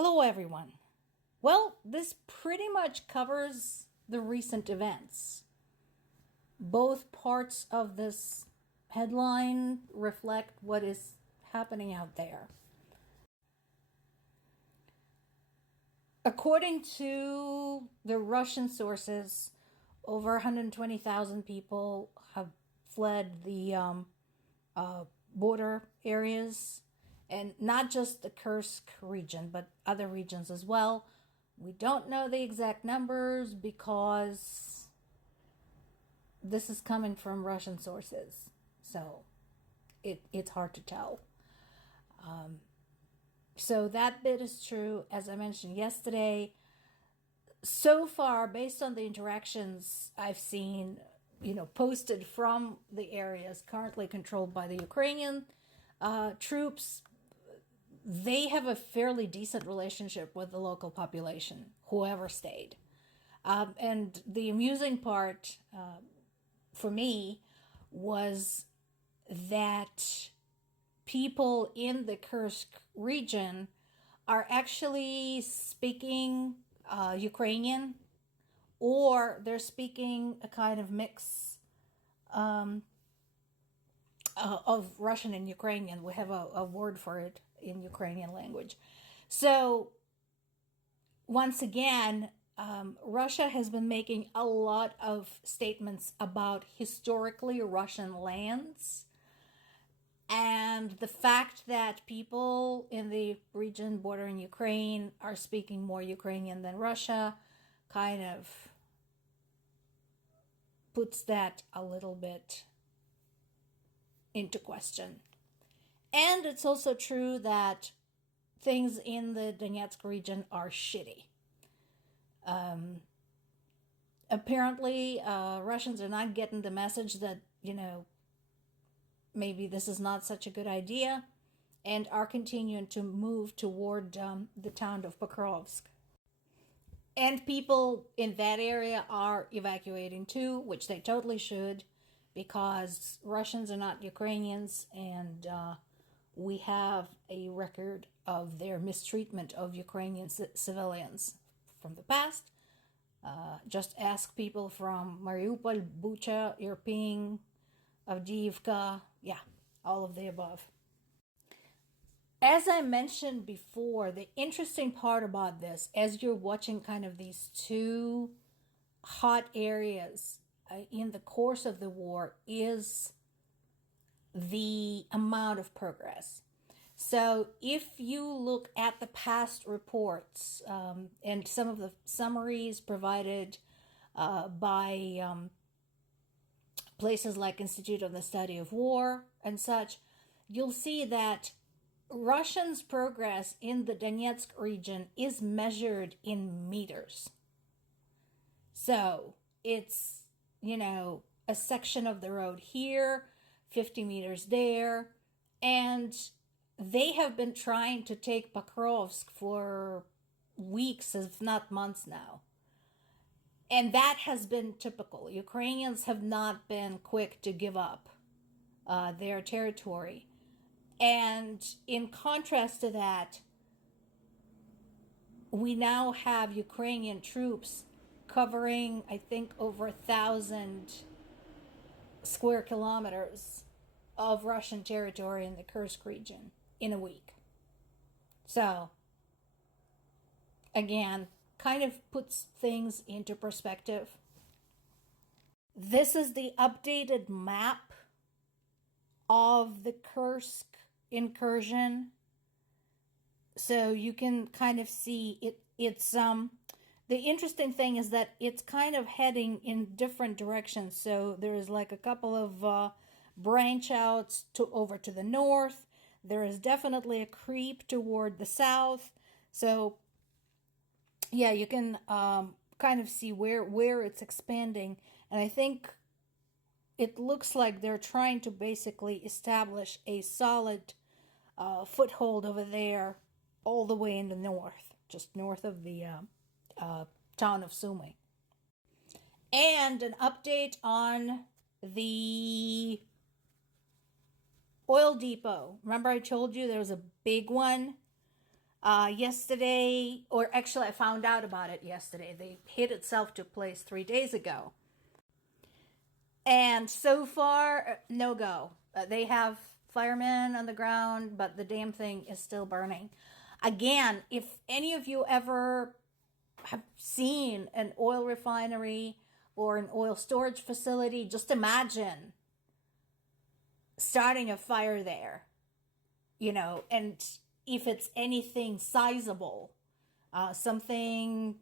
Hello, everyone. Well, this pretty much covers the recent events. Both parts of this headline reflect what is happening out there. According to the Russian sources, over 120,000 people have fled the border areas, and not just the Kursk region, but other regions as well. We don't know the exact numbers because this is coming from Russian sources, so it's hard to tell. So that bit is true, as I mentioned yesterday. So far, based on the interactions I've seen, posted from the areas currently controlled by the Ukrainian troops, they have a fairly decent relationship with the local population, whoever stayed. And the amusing part for me was that people in the Kursk region are actually speaking Ukrainian, or they're speaking a kind of mix of Russian and Ukrainian. We have a word for it in Ukrainian language. So once again, Russia has been making a lot of statements about historically Russian lands, and the fact that people in the region bordering Ukraine are speaking more Ukrainian than Russia kind of puts that a little bit into question. And it's also true that things in the Donetsk region are shitty. Apparently, Russians are not getting the message that, maybe this is not such a good idea, and are continuing to move toward the town of Pokrovsk. And people in that area are evacuating too, which they totally should, because Russians are not Ukrainians, and we have a record of their mistreatment of Ukrainian civilians from the past. Just ask people from Mariupol, Bucha, Irpin, Avdiivka, all of the above. As I mentioned before, the interesting part about this, as you're watching kind of these two hot areas in the course of the war, is the amount of progress. So if you look at the past reports and some of the summaries provided by places like Institute of the Study of War and such, you'll see that Russians' progress in the Donetsk region is measured in meters. So it's, a section of the road here, 50 meters there, and they have been trying to take Pokrovsk for weeks, if not months now. And that has been typical. Ukrainians have not been quick to give up their territory. And in contrast to that, we now have Ukrainian troops covering, I think, over 1,000 square kilometers of Russian territory in the Kursk region in a week. So, again, kind of puts things into perspective. This is the updated map of the Kursk incursion. So you can kind of see it's the interesting thing is that it's kind of heading in different directions. So there's like a couple of branch outs over to the north. There is definitely a creep toward the south. So yeah, you can kind of see where it's expanding. And I think it looks like they're trying to basically establish a solid foothold over there all the way in the north, just north of the town of Sumy. And an update on the oil depot. Remember I told you there was a big one Yesterday, or actually I found out about it yesterday. The hit itself took place 3 days ago. And so far, no go. They have firemen on the ground, but the damn thing is still burning. Again, if any of you ever have seen an oil refinery or an oil storage facility, just imagine starting a fire there, and if it's anything sizable, something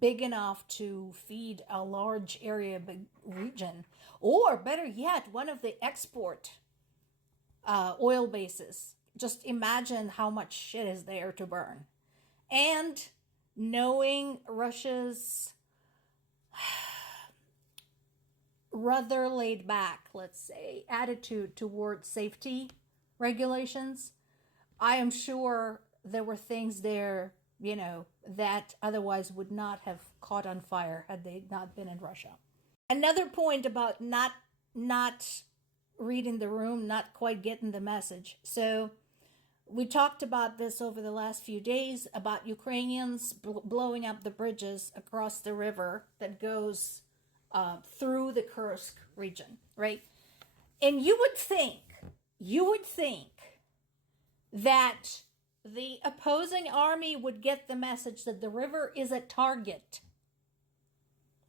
big enough to feed a large area, big region, or better yet, one of the export oil bases. Just imagine how much shit is there to burn. And knowing Russia's rather laid back, let's say, attitude toward safety regulations, I am sure there were things there, that otherwise would not have caught on fire had they not been in Russia. Another point about not reading the room, not quite getting the message. So we talked about this over the last few days about Ukrainians blowing up the bridges across the river that goes through the Kursk region, right? And you would think that the opposing army would get the message that the river is a target,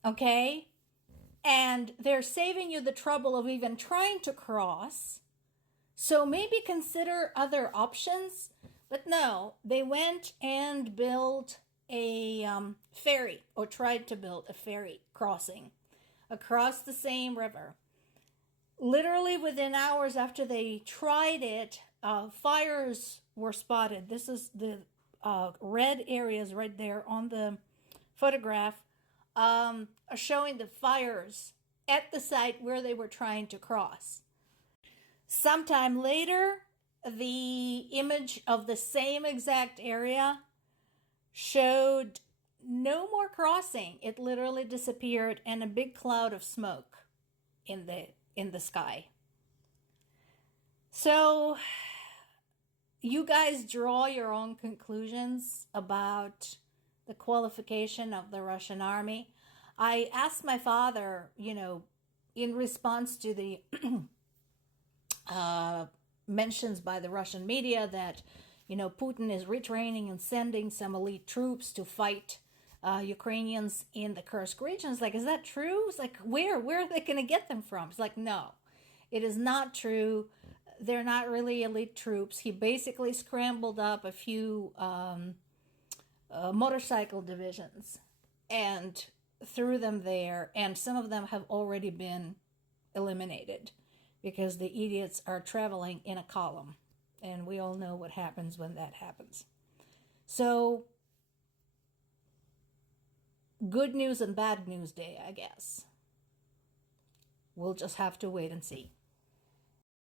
okay? And they're saving you the trouble of even trying to cross. So maybe consider other options. But no, they went and built a ferry, or tried to build a ferry crossing across the same river. Literally within hours after they tried it, fires were spotted. This is the red areas right there on the photograph, are showing the fires at the site where they were trying to cross. Sometime later, the image of the same exact area showed no more crossing. It literally disappeared, and a big cloud of smoke in the sky. So you guys draw your own conclusions about the qualification of the Russian army. I asked my father, in response to the mentions by the Russian media that, Putin is retraining and sending some elite troops to fight Ukrainians in the Kursk region. It's like, is that true? It's like, where are they going to get them from? It's like, no, it is not true. They're not really elite troops. He basically scrambled up a few motorcycle divisions and threw them there, and some of them have already been eliminated because the idiots are traveling in a column, and we all know what happens when that happens. So, good news and bad news day, I guess. We'll just have to wait and see.